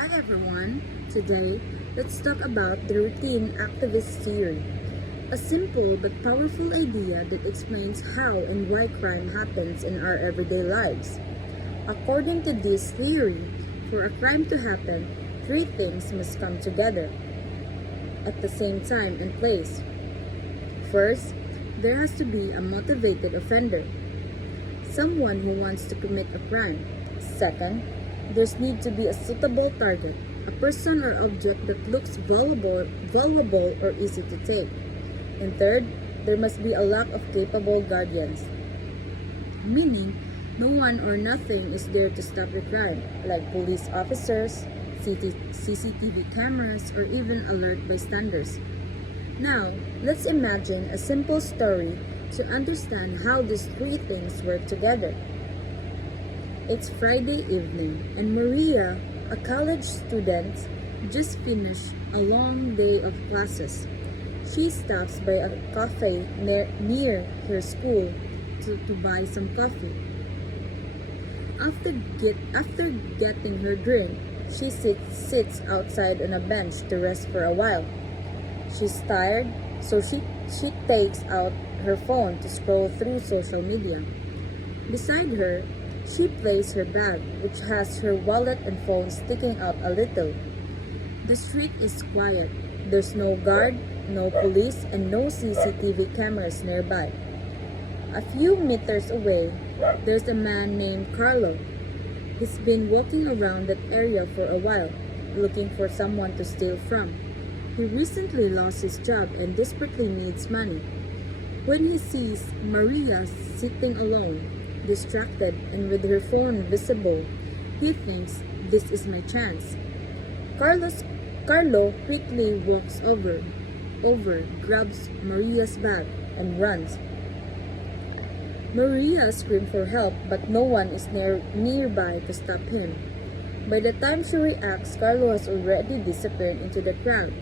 Hi everyone! Today, let's talk about the routine activist theory, a simple but powerful idea that explains how and why crime happens in our everyday lives. According to this theory, for a crime to happen, three things must come together at the same time and place. First, there has to be a motivated offender, someone who wants to commit a crime. Second, there's need to be a suitable target, a person or object that looks valuable or easy to take. And third, there must be a lack of capable guardians, meaning no one or nothing is there to stop the crime, like police officers, CCTV cameras, or even alert bystanders. Now, let's imagine a simple story to understand how these three things work together. It's Friday evening, and Maria, a college student, just finished a long day of classes. She stops by a cafe near her school to buy some coffee. After getting her drink, she sits outside on a bench to rest for a while. She's tired, so she takes out her phone to scroll through social media. Beside her, she places her bag, which has her wallet and phone sticking out a little. The street is quiet. There's no guard, no police, and no CCTV cameras nearby. A few meters away, there's a man named Carlo. He's been walking around that area for a while, looking for someone to steal from. He recently lost his job and desperately needs money. When he sees Maria sitting alone, distracted and with her phone visible, he thinks, "This is my chance." Carlo quickly walks over, grabs Maria's bag, and runs. Maria screams for help, but no one is nearby to stop him. By the time she reacts, Carlo has already disappeared into the crowd.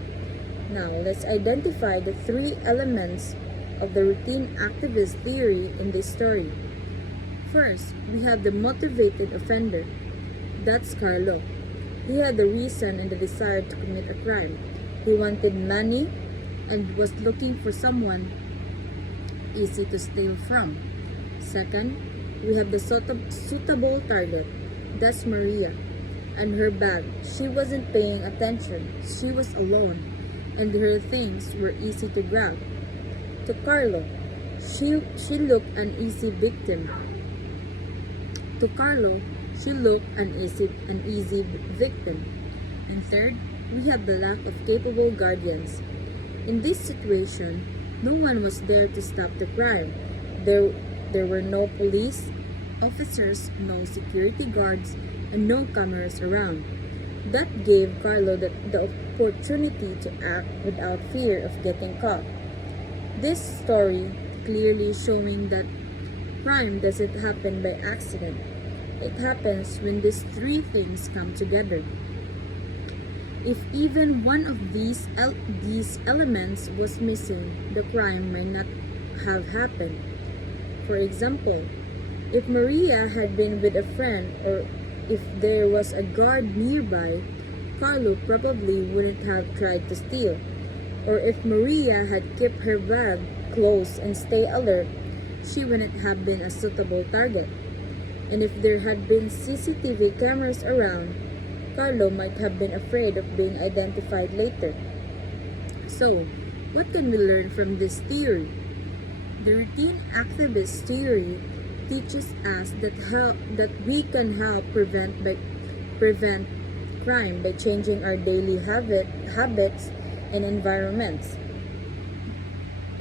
Now, let's identify the three elements of the routine activist theory in this story. First, we have the motivated offender. That's Carlo. He had the reason and the desire to commit a crime. He wanted money and was looking for someone easy to steal from. Second, we have the suitable target. That's Maria and her bag. She wasn't paying attention. She was alone, and her things were easy to grab. To Carlo, she looked an easy victim. To Carlo, she looked an easy victim. And third, we have the lack of capable guardians. In this situation, no one was there to stop the crime. There were no police officers, no security guards, and no cameras around. That gave Carlo the opportunity to act without fear of getting caught. This story clearly showing that crime doesn't happen by accident. It happens when these three things come together. If even one of these elements was missing, the crime might not have happened. For example, if Maria had been with a friend or if there was a guard nearby, Carlo probably wouldn't have tried to steal. Or if Maria had kept her bag close and stay alert, she wouldn't have been a suitable target. And if there had been CCTV cameras around, Carlo might have been afraid of being identified later. So, what can we learn from this theory? The routine activist theory teaches us that we can help prevent crime by changing our daily habits and environments.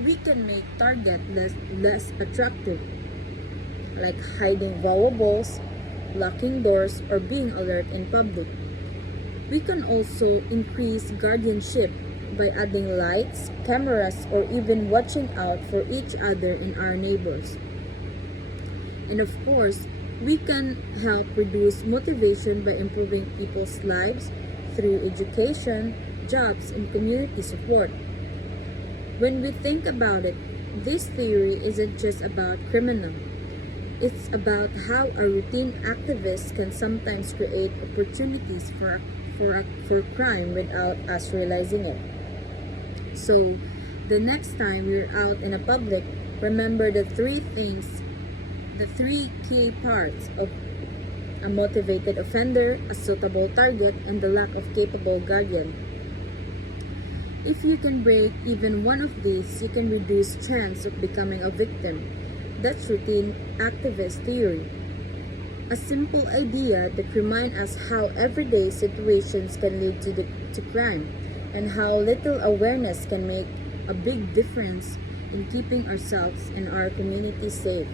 We can make target less attractive, like hiding valuables, locking doors, or being alert in public. We can also increase guardianship by adding lights, cameras, or even watching out for each other and our neighbors. And of course, we can help reduce motivation by improving people's lives through education, jobs, and community support. When we think about it, this theory isn't just about criminal. It's about how a routine activist can sometimes create opportunities for crime without us realizing it. So, the next time we're out in a public, remember the three key parts of a motivated offender, a suitable target, and the lack of capable guardian. If you can break even one of these, you can reduce chance of becoming a victim. That's routine activist theory. A simple idea that reminds us how everyday situations can lead to crime and how little awareness can make a big difference in keeping ourselves and our community safe.